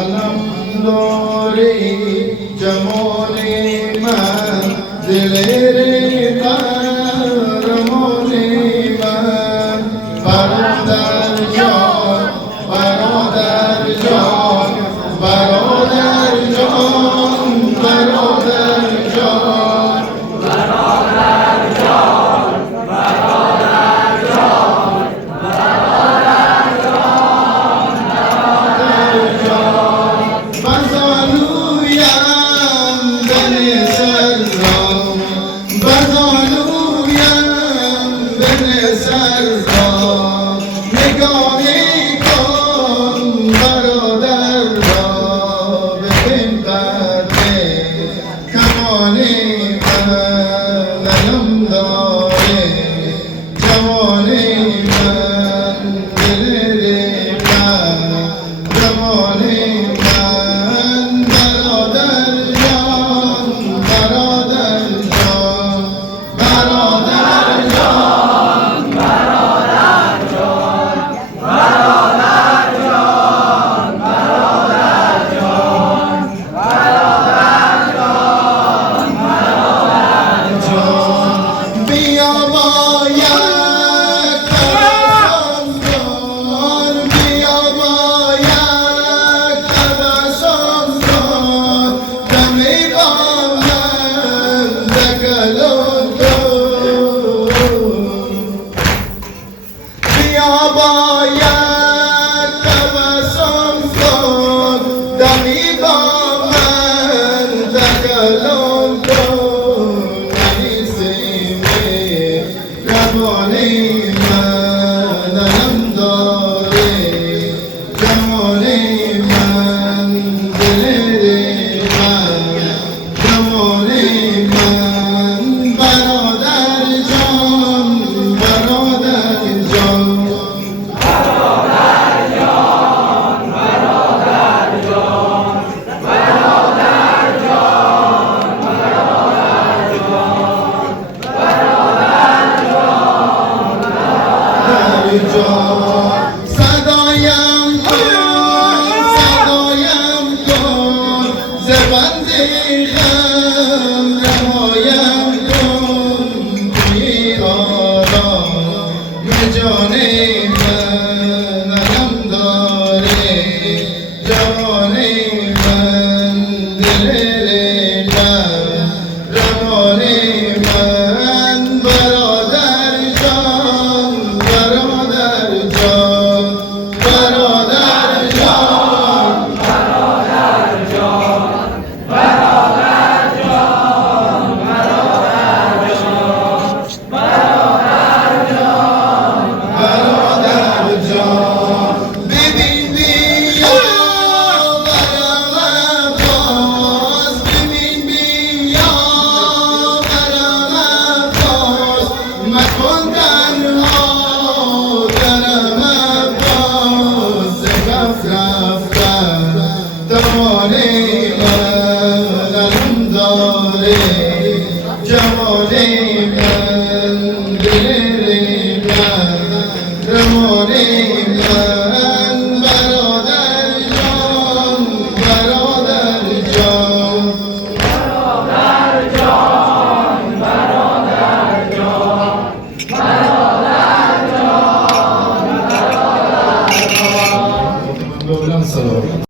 علم داری جمالی من دلیر قهرمانی من برادر جان برادر جان برادر جان برادر جان برادر جان برادر جان برادر جان بزانویم دل سرزام بزانویم دل سرزام نگاهی کن برادر را ببین قدر کمانی من علم داره جوانی من دل جوانی من برادر جان برادر جان برادر جان برادر جان برادر جان برادر جان برادر جان برادر جان بیا باید تبسم کن بیا باید تبسم کن دمی با من دگلون کن بیا باید تبسم کن دمی با من دگلون کن نریسیمی روانی من علم داره جوانی من دلیر من جوانی من برادر جان برادر جان برادر جان برادر جان برادر جان برادر جان صدایم کن ز بند غم رهایم کن توی آرام جان من علم داره جوان من دل من روان من برادر جان برادر جان برادر جان برادر جان برادر جان برادر جان برادر جان ببین بیا برم عباس ببین بیا برم عباس مکن تنها درم عباس ز کف رفتن توانه